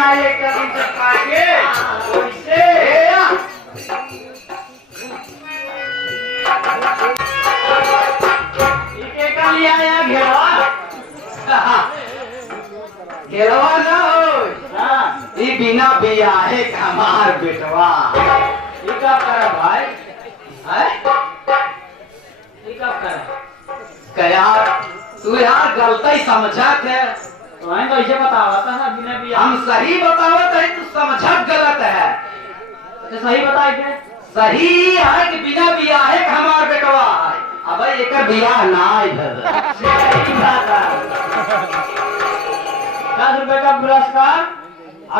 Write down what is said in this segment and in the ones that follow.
ना ये कभी तक पाके वैसे इके का लिया या घेरवा घेरवा ना हो ई बिना बियाहे हमार बेटवा इका कर भाई है इका कर क्या तू यार गलती समझा के वहीं तो ऐसे बतावा था ना बिना भी हम सही बतावत है तू समझा गलत है तो सही बताए थे सही है कि बिना बियाहे हमार बेटवा है अब एक बियाह ना इधर 10 रुपए का पुरस्कार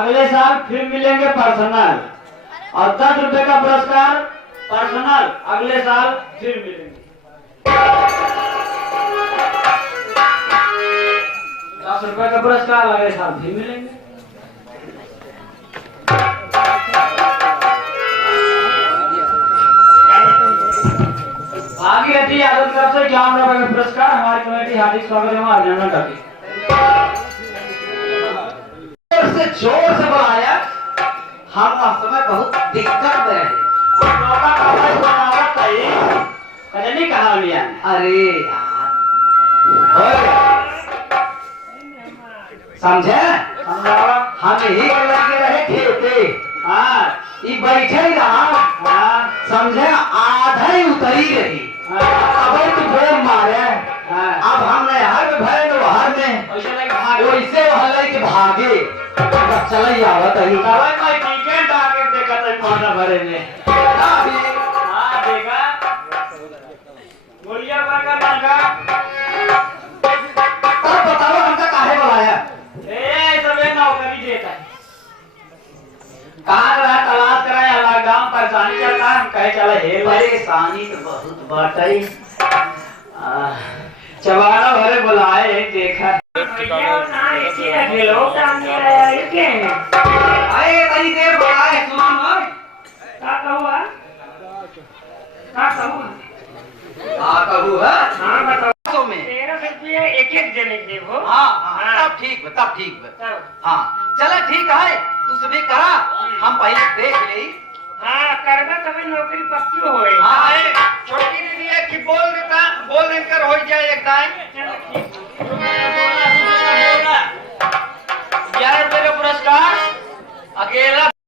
अगले साल फिर मिलेंगे पर्सनल और 10 रुपए का पुरस्कार पर्सनल अगले साल फिर मिलेंगे 10 रुपए का पुरस्कार अगले साल फिर मिलेंगे भागीरथी यादव की तरफ से 11 रुपए का पुरस्कार हमारी कमेटी हार्दिक स्वागत एवं अभिनंदन करती है से जोर से बुलाया हम उस समय बहुत दिक्कत में रहे कजनी कहा लिया अरे यार समझे हम यही लगे रहे खेते हाँ ये बैठे ही रहा हाँ समझे आधा ही उतरी रही अब तू बोल मारे हाँ अब हमने हर भरे तो हर में वैसे लगे भाग वैसे हल्ले के भागे चल ही आवत है दवाई मैं टिकट आके देखा था मोहना भरे में हाँ देखा गोलियां बरका बरका तब बताओ हमका काहे बुलाया ए सबे नौकरी देता है कहाँ रहा तलाश कराया लॉकडाउन परेशानी चलता है हम कहे चला हेल परेशानी तो बहुत बाटई चबाना भरे बुलाए एक देखा अरे कई देर बुलाए सुनो मर का कहूँ हाँ कहू है हाँ बताओ में 13 रुपये एक जने देवो हाँ हाँ तब ठीक बा तब ठीक बा हाँ चला ठीक है तू सभी करा हम पहले देख ले हाँ करबा तभी नौकरी पक्की होए हाँ छोटी दीदी है कि बोल देकर हो जाए एक टाइम